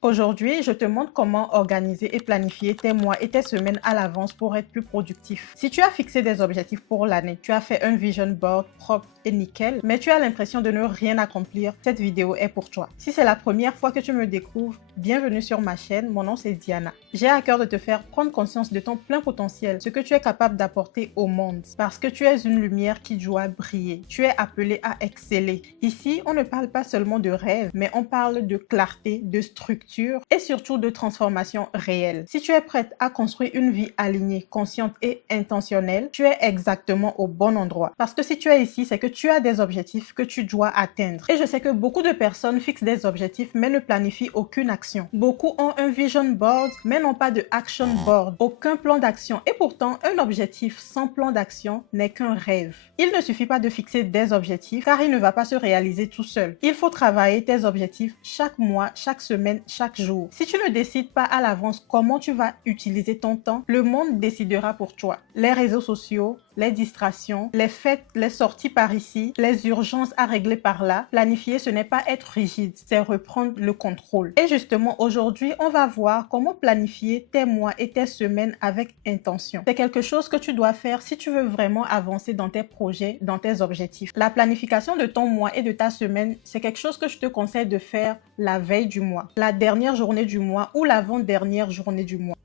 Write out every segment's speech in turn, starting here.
Aujourd'hui, je te montre comment organiser et planifier tes mois et tes semaines à l'avance pour être plus productif. Si tu as fixé des objectifs pour l'année, tu as fait un vision board propre et nickel, mais tu as l'impression de ne rien accomplir, cette vidéo est pour toi. Si c'est la première fois que tu me découvres, bienvenue sur ma chaîne, mon nom c'est Diana. J'ai à cœur de te faire prendre conscience de ton plein potentiel, ce que tu es capable d'apporter au monde, parce que tu es une lumière qui doit briller. Tu es appelé à exceller. Ici, on ne parle pas seulement de rêve, mais on parle de clarté, de structure et surtout de transformation réelle. Si tu es prête à construire une vie alignée, consciente et intentionnelle, tu es exactement au bon endroit. Parce que si tu es ici, c'est que tu as des objectifs que tu dois atteindre. Et je sais que beaucoup de personnes fixent des objectifs mais ne planifient aucune action. Beaucoup ont un vision board mais n'ont pas de action board, aucun plan d'action. Et pourtant, un objectif sans plan d'action n'est qu'un rêve. Il ne suffit pas de fixer des objectifs car il ne va pas se réaliser tout seul. Il faut travailler tes objectifs chaque mois, chaque semaine, chaque jour. Si tu ne décides pas à l'avance comment tu vas utiliser ton temps, le monde décidera pour toi. Les réseaux sociaux, les distractions, les fêtes, les sorties par ici, les urgences à régler par là. Planifier, ce n'est pas être rigide, c'est reprendre le contrôle. Et justement, aujourd'hui, on va voir comment planifier tes mois et tes semaines avec intention. C'est quelque chose que tu dois faire si tu veux vraiment avancer dans tes projets, dans tes objectifs. La planification de ton mois et de ta semaine, c'est quelque chose que je te conseille de faire la veille du mois, la dernière journée du mois ou l'avant-dernière journée du mois.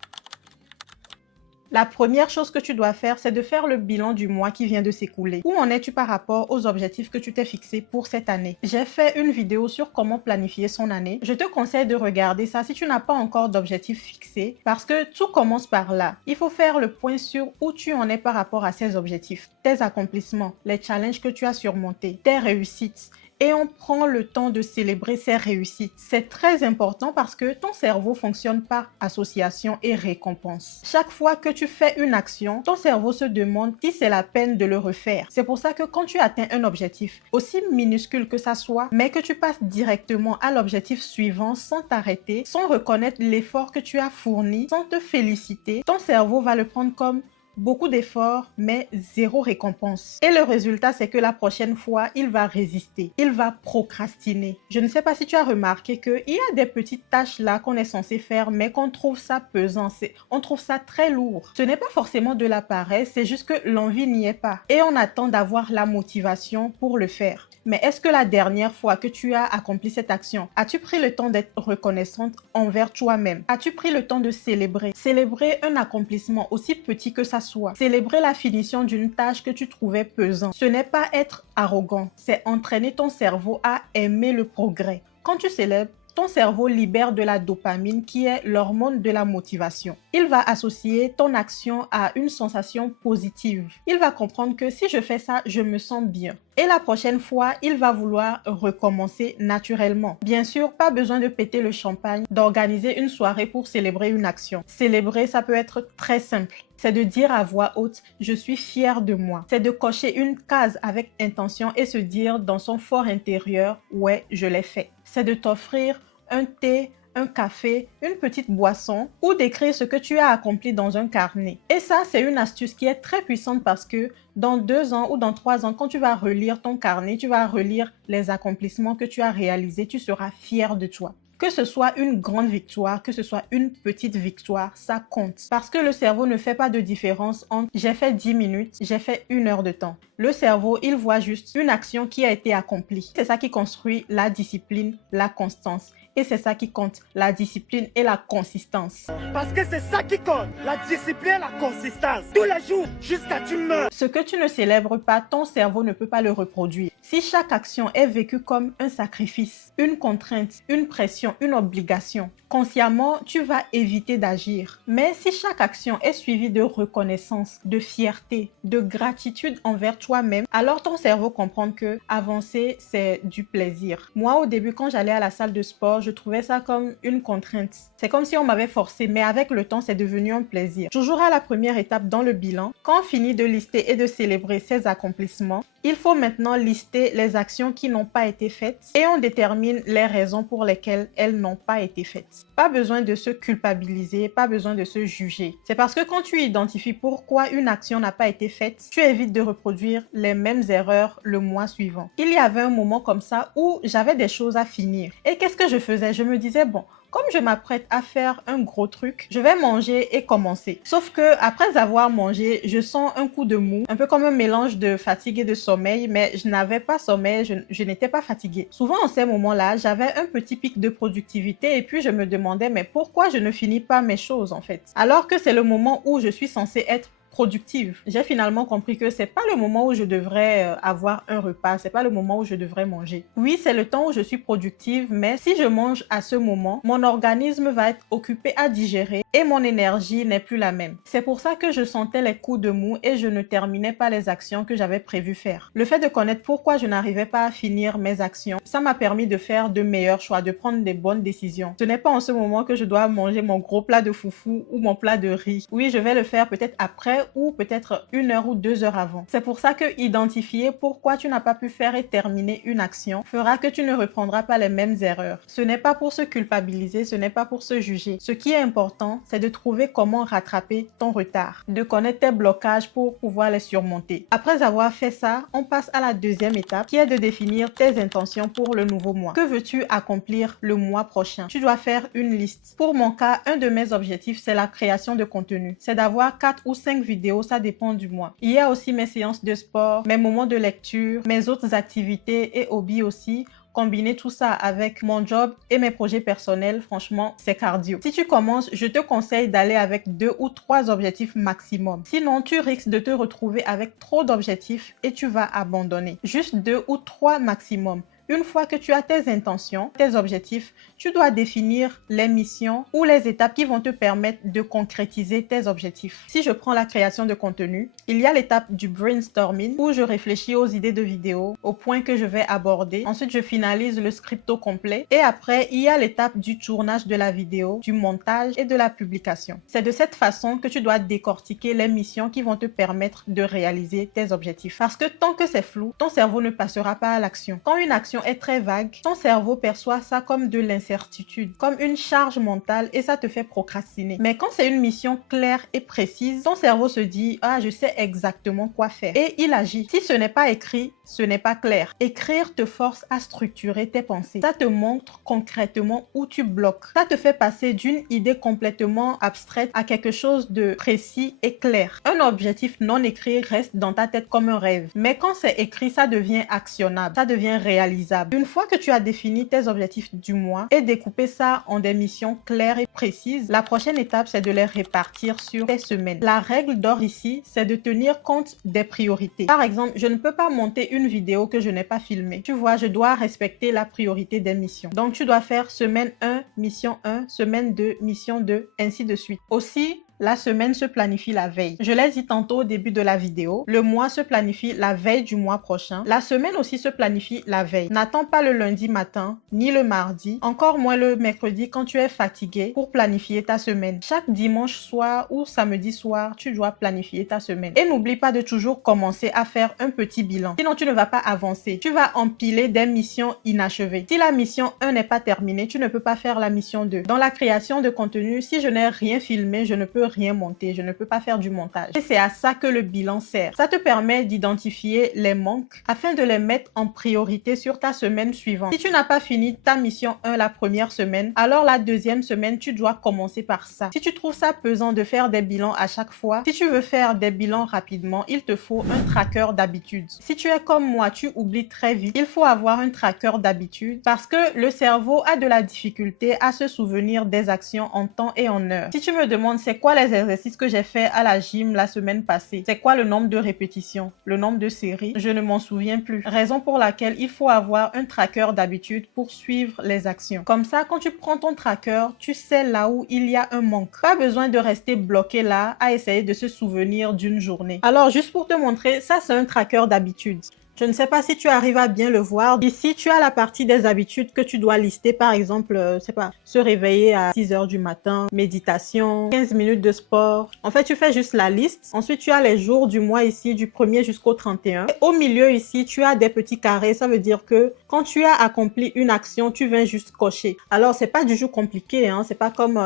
La première chose que tu dois faire, c'est de faire le bilan du mois qui vient de s'écouler. Où en es-tu par rapport aux objectifs que tu t'es fixés pour cette année? J'ai fait une vidéo sur comment planifier son année. Je te conseille de regarder ça si tu n'as pas encore d'objectifs fixés parce que tout commence par là. Il faut faire le point sur où tu en es par rapport à ces objectifs, tes accomplissements, les challenges que tu as surmontés, tes réussites. Et on prend le temps de célébrer ses réussites. C'est très important parce que ton cerveau fonctionne par association et récompense. Chaque fois que tu fais une action, ton cerveau se demande si c'est la peine de le refaire. C'est pour ça que quand tu atteins un objectif, aussi minuscule que ça soit, mais que tu passes directement à l'objectif suivant sans t'arrêter, sans reconnaître l'effort que tu as fourni, sans te féliciter, ton cerveau va le prendre comme beaucoup d'efforts, mais zéro récompense. Et le résultat, c'est que la prochaine fois, il va résister. Il va procrastiner. Je ne sais pas si tu as remarqué qu'il y a des petites tâches là qu'on est censé faire, mais qu'on trouve ça pesant. On trouve ça très lourd. Ce n'est pas forcément de la paresse, c'est juste que l'envie n'y est pas. Et on attend d'avoir la motivation pour le faire. Mais est-ce que la dernière fois que tu as accompli cette action, as-tu pris le temps d'être reconnaissante envers toi-même? As-tu pris le temps de célébrer? Célébrer un accomplissement aussi petit que ça soit. Célébrer la finition d'une tâche que tu trouvais pesante. Ce n'est pas être arrogant, c'est entraîner ton cerveau à aimer le progrès. Quand tu célèbres, ton cerveau libère de la dopamine qui est l'hormone de la motivation. Il va associer ton action à une sensation positive. Il va comprendre que si je fais ça, je me sens bien. Et la prochaine fois, il va vouloir recommencer naturellement. Bien sûr, pas besoin de péter le champagne, d'organiser une soirée pour célébrer une action. Célébrer, ça peut être très simple. C'est de dire à voix haute « je suis fier de moi ». C'est de cocher une case avec intention et se dire dans son fort intérieur « ouais, je l'ai fait ». C'est de t'offrir un thé, un café, une petite boisson ou d'écrire ce que tu as accompli dans un carnet. Et ça, c'est une astuce qui est très puissante parce que dans 2 ans ou dans 3 ans, quand tu vas relire ton carnet, tu vas relire les accomplissements que tu as réalisés, tu seras fier de toi. Que ce soit une grande victoire, que ce soit une petite victoire, ça compte. Parce que le cerveau ne fait pas de différence entre j'ai fait 10 minutes, j'ai fait 1 heure de temps. Le cerveau, il voit juste une action qui a été accomplie. C'est ça qui construit la discipline, la constance. Et c'est ça qui compte, la discipline et la consistance. Parce que c'est ça qui compte, la discipline et la consistance. Tous les jours, jusqu'à tu meurs. Ce que tu ne célèbres pas, ton cerveau ne peut pas le reproduire. Si chaque action est vécue comme un sacrifice, une contrainte, une pression, une obligation, consciemment, tu vas éviter d'agir. Mais si chaque action est suivie de reconnaissance, de fierté, de gratitude envers toi-même, alors ton cerveau comprend que avancer, c'est du plaisir. Moi, au début, quand j'allais à la salle de sport, je trouvais ça comme une contrainte. C'est comme si on m'avait forcé, mais avec le temps, c'est devenu un plaisir. Toujours à la première étape dans le bilan, quand on finit de lister et de célébrer ses accomplissements, il faut maintenant lister les actions qui n'ont pas été faites et on détermine les raisons pour lesquelles elles n'ont pas été faites. Pas besoin de se culpabiliser, pas besoin de se juger. C'est parce que quand tu identifies pourquoi une action n'a pas été faite, tu évites de reproduire les mêmes erreurs le mois suivant. Il y avait un moment comme ça où j'avais des choses à finir. Et qu'est-ce que je faisais? Je me disais, bon, comme je m'apprête à faire un gros truc, je vais manger et commencer. Sauf que après avoir mangé, je sens un coup de mou, un peu comme un mélange de fatigue et de sommeil, mais je n'avais pas sommeil, je n'étais pas fatiguée. Souvent en ces moments-là, j'avais un petit pic de productivité et puis je me demandais mais pourquoi je ne finis pas mes choses en fait? Alors que c'est le moment où je suis censée être productive. J'ai finalement compris que c'est pas le moment où je devrais avoir un repas, c'est pas le moment où je devrais manger. Oui, c'est le temps où je suis productive, mais si je mange à ce moment, mon organisme va être occupé à digérer et mon énergie n'est plus la même. C'est pour ça que je sentais les coups de mou et je ne terminais pas les actions que j'avais prévu faire. Le fait de connaître pourquoi je n'arrivais pas à finir mes actions, ça m'a permis de faire de meilleurs choix, de prendre des bonnes décisions. Ce n'est pas en ce moment que je dois manger mon gros plat de foufou ou mon plat de riz. Oui, je vais le faire peut-être après ou peut-être 1 heure ou 2 heures avant. C'est pour ça que identifier pourquoi tu n'as pas pu faire et terminer une action fera que tu ne reprendras pas les mêmes erreurs. Ce n'est pas pour se culpabiliser, ce n'est pas pour se juger. Ce qui est important, c'est de trouver comment rattraper ton retard, de connaître tes blocages pour pouvoir les surmonter. Après avoir fait ça, on passe à la deuxième étape qui est de définir tes intentions pour le nouveau mois. Que veux-tu accomplir le mois prochain? Tu dois faire une liste. Pour mon cas, un de mes objectifs, c'est la création de contenu. C'est d'avoir 4 ou 5 vidéos, ça dépend du mois. Il y a aussi mes séances de sport, mes moments de lecture, mes autres activités et hobbies aussi. Combiner tout ça avec mon job et mes projets personnels, franchement, c'est cardio. Si tu commences, je te conseille d'aller avec 2 ou 3 objectifs maximum. Sinon, tu risques de te retrouver avec trop d'objectifs et tu vas abandonner. Juste 2 ou 3 maximum. Une fois que tu as tes intentions, tes objectifs, tu dois définir les missions ou les étapes qui vont te permettre de concrétiser tes objectifs. Si je prends la création de contenu, il y a l'étape du brainstorming où je réfléchis aux idées de vidéos, aux points que je vais aborder. Ensuite, je finalise le script au complet. Et après, il y a l'étape du tournage de la vidéo, du montage et de la publication. C'est de cette façon que tu dois décortiquer les missions qui vont te permettre de réaliser tes objectifs. Parce que tant que c'est flou, ton cerveau ne passera pas à l'action. Quand une action est très vague, ton cerveau perçoit ça comme de l'incertitude, comme une charge mentale et ça te fait procrastiner. Mais quand c'est une mission claire et précise, ton cerveau se dit « Ah, je sais exactement quoi faire » et il agit. Si ce n'est pas écrit, ce n'est pas clair. Écrire te force à structurer tes pensées. Ça te montre concrètement où tu bloques. Ça te fait passer d'une idée complètement abstraite à quelque chose de précis et clair. Un objectif non écrit reste dans ta tête comme un rêve. Mais quand c'est écrit, ça devient actionnable, ça devient réalisable. Une fois que tu as défini tes objectifs du mois et découpé ça en des missions claires et précises, la prochaine étape, c'est de les répartir sur tes semaines. La règle d'or ici, c'est de tenir compte des priorités. Par exemple, je ne peux pas monter une vidéo que je n'ai pas filmée. Tu vois, je dois respecter la priorité des missions. Donc, tu dois faire semaine 1, mission 1, semaine 2, mission 2, ainsi de suite. Aussi, la semaine se planifie la veille. Je l'ai dit tantôt au début de la vidéo. Le mois se planifie la veille du mois prochain. La semaine aussi se planifie la veille. N'attends pas le lundi matin, ni le mardi, encore moins le mercredi quand tu es fatigué pour planifier ta semaine. Chaque dimanche soir ou samedi soir, tu dois planifier ta semaine. Et n'oublie pas de toujours commencer à faire un petit bilan. Sinon, tu ne vas pas avancer. Tu vas empiler des missions inachevées. Si la mission 1 n'est pas terminée, tu ne peux pas faire la mission 2. Dans la création de contenu, si je n'ai rien filmé, je ne peux rien monter, je ne peux pas faire du montage. Et c'est à ça que le bilan sert. Ça te permet d'identifier les manques afin de les mettre en priorité sur ta semaine suivante. Si tu n'as pas fini ta mission 1 la première semaine, alors la deuxième semaine, tu dois commencer par ça. Si tu trouves ça pesant de faire des bilans à chaque fois, si tu veux faire des bilans rapidement, il te faut un tracker d'habitude. Si tu es comme moi, tu oublies très vite, il faut avoir un tracker d'habitude parce que le cerveau a de la difficulté à se souvenir des actions en temps et en heure. Si tu me demandes c'est quoi les exercices que j'ai fait à la gym la semaine passée, c'est quoi le nombre de répétitions, le nombre de séries, je ne m'en souviens plus. Raison pour laquelle il faut avoir un tracker d'habitude pour suivre les actions. Comme ça, quand tu prends ton tracker, tu sais là où il y a un manque. Pas besoin de rester bloqué là à essayer de se souvenir d'une journée. Alors, juste pour te montrer, ça c'est un tracker d'habitude. Je ne sais pas si tu arrives à bien le voir. Ici, tu as la partie des habitudes que tu dois lister. Par exemple, c'est pas, se réveiller à 6 heures du matin, méditation, 15 minutes de sport. En fait, tu fais juste la liste. Ensuite, tu as les jours du mois ici, du 1er jusqu'au 31. Et au milieu ici, tu as des petits carrés. Ça veut dire que quand tu as accompli une action, tu viens juste cocher. Alors, c'est pas du tout compliqué, hein. C'est pas comme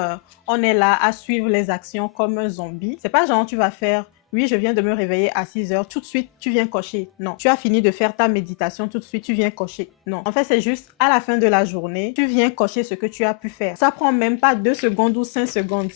on est là à suivre les actions comme un zombie. C'est pas genre tu vas faire Oui, je viens de me réveiller à 6 heures. Tout de suite, tu viens cocher. Non. Tu as fini de faire ta méditation. Tout de suite, tu viens cocher. Non. En fait, c'est juste à la fin de la journée, tu viens cocher ce que tu as pu faire. Ça prend même pas 2 secondes ou 5 secondes.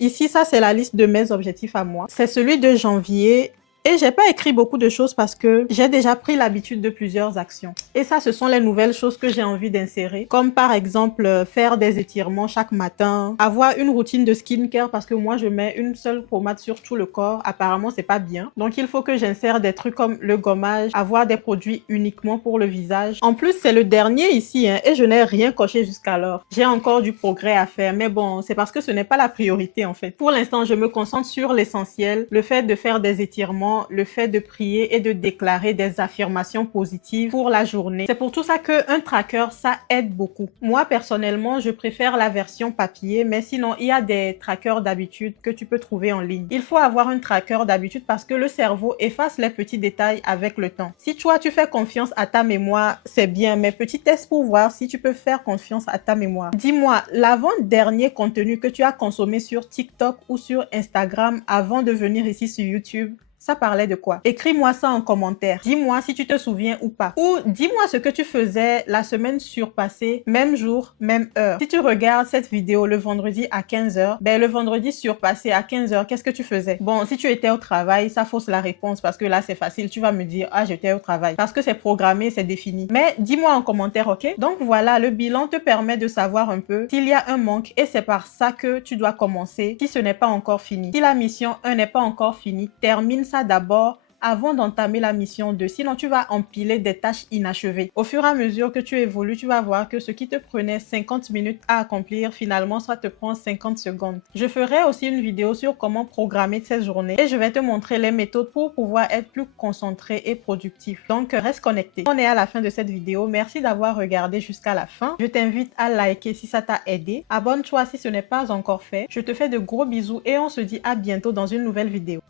Ici, ça, c'est la liste de mes objectifs à moi. C'est celui de janvier. Et j'ai pas écrit beaucoup de choses parce que j'ai déjà pris l'habitude de plusieurs actions. Et ça, ce sont les nouvelles choses que j'ai envie d'insérer. Comme par exemple, faire des étirements chaque matin, avoir une routine de skincare parce que moi, je mets une seule pommade sur tout le corps. Apparemment, c'est pas bien. Donc, il faut que j'insère des trucs comme le gommage, avoir des produits uniquement pour le visage. En plus, c'est le dernier ici, hein, et je n'ai rien coché jusqu'alors. J'ai encore du progrès à faire, mais bon, c'est parce que ce n'est pas la priorité en fait. Pour l'instant, je me concentre sur l'essentiel, le fait de faire des étirements, le fait de prier et de déclarer des affirmations positives pour la journée. C'est pour tout ça qu'un tracker, ça aide beaucoup. Moi, personnellement, je préfère la version papier, mais sinon, il y a des trackers d'habitude que tu peux trouver en ligne. Il faut avoir un tracker d'habitude parce que le cerveau efface les petits détails avec le temps. Si toi, tu fais confiance à ta mémoire, c'est bien, mais petit test pour voir si tu peux faire confiance à ta mémoire. Dis-moi, l'avant-dernier contenu que tu as consommé sur TikTok ou sur Instagram avant de venir ici sur YouTube, ça parlait de quoi? Écris-moi ça en commentaire. Dis-moi si tu te souviens ou pas. Ou dis-moi ce que tu faisais la semaine surpassée, même jour, même heure. Si tu regardes cette vidéo le vendredi à 15 h, ben le vendredi surpassé à 15 h, qu'est-ce que tu faisais? Bon, si tu étais au travail, ça fausse la réponse parce que là, c'est facile. Tu vas me dire, ah, j'étais au travail. Parce que c'est programmé, c'est défini. Mais dis-moi en commentaire, ok? Donc voilà, le bilan te permet de savoir un peu s'il y a un manque et c'est par ça que tu dois commencer si ce n'est pas encore fini. Si la mission 1 n'est pas encore finie, termine ça d'abord avant d'entamer la mission 2, sinon tu vas empiler des tâches inachevées. Au fur et à mesure que tu évolues, tu vas voir que ce qui te prenait 50 minutes à accomplir, finalement, ça te prend 50 secondes. Je ferai aussi une vidéo sur comment programmer cette journée et je vais te montrer les méthodes pour pouvoir être plus concentré et productif. Donc, reste connecté. On est à la fin de cette vidéo. Merci d'avoir regardé jusqu'à la fin. Je t'invite à liker si ça t'a aidé. Abonne-toi si ce n'est pas encore fait. Je te fais de gros bisous et on se dit à bientôt dans une nouvelle vidéo.